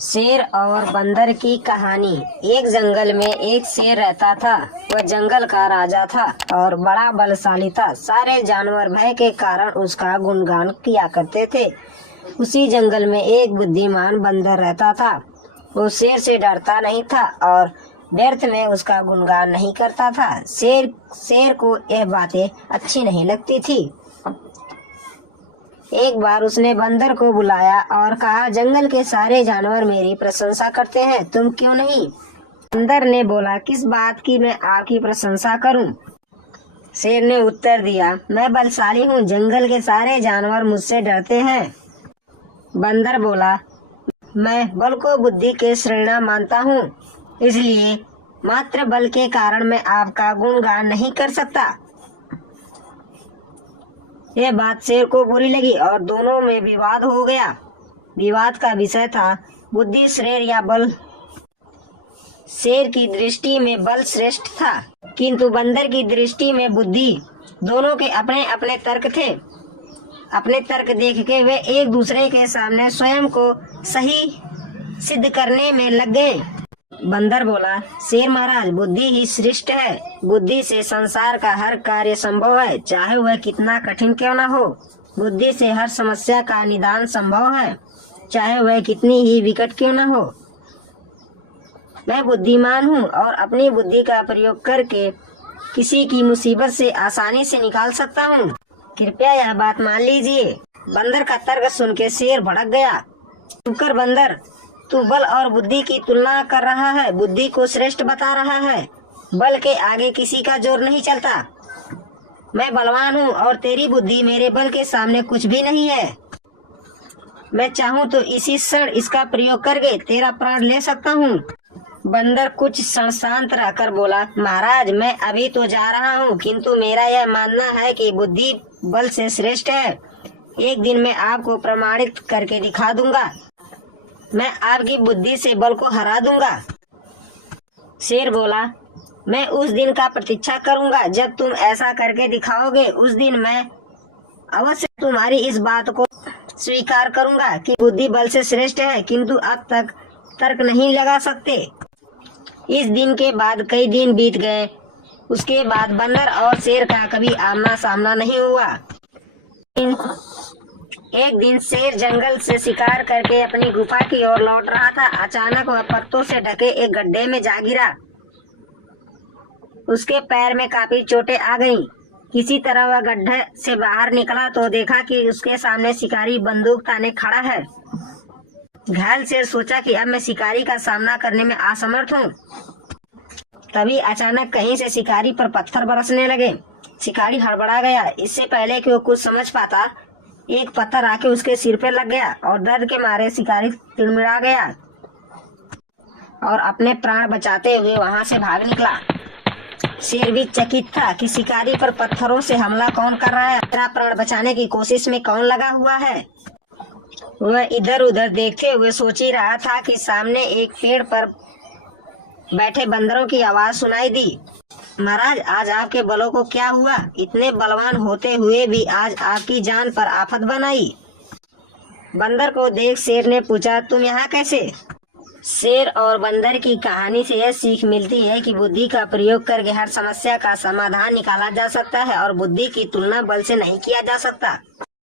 शेर और बंदर की कहानी। एक जंगल में एक शेर रहता था। वह जंगल का राजा था और बड़ा बलशाली था। सारे जानवर भय के कारण उसका गुणगान किया करते थे। उसी जंगल में एक बुद्धिमान बंदर रहता था। वो शेर से डरता नहीं था और व्यर्थ में उसका गुणगान नहीं करता था। शेर को यह बातें अच्छी नहीं लगती थी। एक बार उसने बंदर को बुलाया और कहा, जंगल के सारे जानवर मेरी प्रशंसा करते हैं, तुम क्यों नहीं? बंदर ने बोला, किस बात की मैं आपकी प्रशंसा करूं? शेर ने उत्तर दिया, मैं बलशाली हूं, जंगल के सारे जानवर मुझसे डरते हैं। बंदर बोला, मैं बल को बुद्धि के श्रेष्ठ मानता हूं, इसलिए मात्र बल के कारण मैं आपका गुणगान नहीं कर सकता। यह बात शेर को बुरी लगी और दोनों में विवाद हो गया। विवाद का विषय था बुद्धि श्रेष्ठ या बल। शेर की दृष्टि में बल श्रेष्ठ था, किंतु बंदर की दृष्टि में बुद्धि। दोनों के अपने अपने तर्क थे। अपने तर्क देख के वे एक दूसरे के सामने स्वयं को सही सिद्ध करने में लग गए। बंदर बोला, शेर महाराज, बुद्धि ही श्रेष्ठ है। बुद्धि से संसार का हर कार्य संभव है, चाहे वह कितना कठिन क्यों न हो। बुद्धि से हर समस्या का निदान संभव है, चाहे वह कितनी ही विकट क्यों न हो। मैं बुद्धिमान हूँ और अपनी बुद्धि का प्रयोग करके किसी की मुसीबत से आसानी से निकाल सकता हूँ। कृपया यह बात मान लीजिए। बंदर का तर्क सुन के शेर भड़क गया। शुक्र बंदर, तू बल और बुद्धि की तुलना कर रहा है, बुद्धि को श्रेष्ठ बता रहा है। बल के आगे किसी का जोर नहीं चलता। मैं बलवान हूँ और तेरी बुद्धि मेरे बल के सामने कुछ भी नहीं है। मैं चाहूँ तो इसी क्षण इसका प्रयोग करके तेरा प्राण ले सकता हूँ। बंदर कुछ क्षण शांत रहकर बोला, महाराज, मैं अभी तो जा रहा हूँ, किंतु मेरा यह मानना है कि बुद्धि बल से श्रेष्ठ है। एक दिन मैं आपको प्रमाणित करके दिखा दूंगा। मैं आपकी बुद्धि से बल को हरा दूंगा। शेर बोला, मैं उस दिन का प्रतीक्षा करूंगा जब तुम ऐसा करके दिखाओगे। उस दिन मैं अवश्य तुम्हारी इस बात को स्वीकार करूंगा कि बुद्धि बल से श्रेष्ठ है, किंतु अब तक तर्क नहीं लगा सकते। इस दिन के बाद कई दिन बीत गए। उसके बाद बंदर और शेर का कभी आमना सामना नहीं हुआ। एक दिन शेर जंगल से शिकार करके अपनी गुफा की ओर लौट रहा था। अचानक वह पत्तों से ढके एक गड्ढे में जा गिरा। उसके पैर में काफी चोटें आ गईं। किसी तरह वह गड्ढे से बाहर निकला तो देखा कि उसके सामने शिकारी बंदूक ताने खड़ा है। घायल शेर सोचा कि अब मैं शिकारी का सामना करने में असमर्थ हूँ। तभी अचानक कहीं से शिकारी पर पत्थर बरसने लगे। शिकारी हड़बड़ा गया। इससे पहले कि वो कुछ समझ पाता, एक पत्थर आके उसके सिर पे लग गया और दर्द के मारे शिकारी तिड़मिड़ा गया और अपने प्राण बचाते हुए वहां से भाग निकला। शेर भी चकित था कि शिकारी पर पत्थरों से हमला कौन कर रहा है, अपना प्राण बचाने की कोशिश में कौन लगा हुआ है। वह इधर उधर देखते हुए सोच ही रहा था कि सामने एक पेड़ पर बैठे बंदरों की आवाज सुनाई दी। महाराज, आज आपके बलों को क्या हुआ? इतने बलवान होते हुए भी आज आपकी जान पर आफत बनाई। बंदर को देख शेर ने पूछा, तुम यहाँ कैसे? शेर और बंदर की कहानी से यह सीख मिलती है कि बुद्धि का प्रयोग करके हर समस्या का समाधान निकाला जा सकता है और बुद्धि की तुलना बल से नहीं किया जा सकता।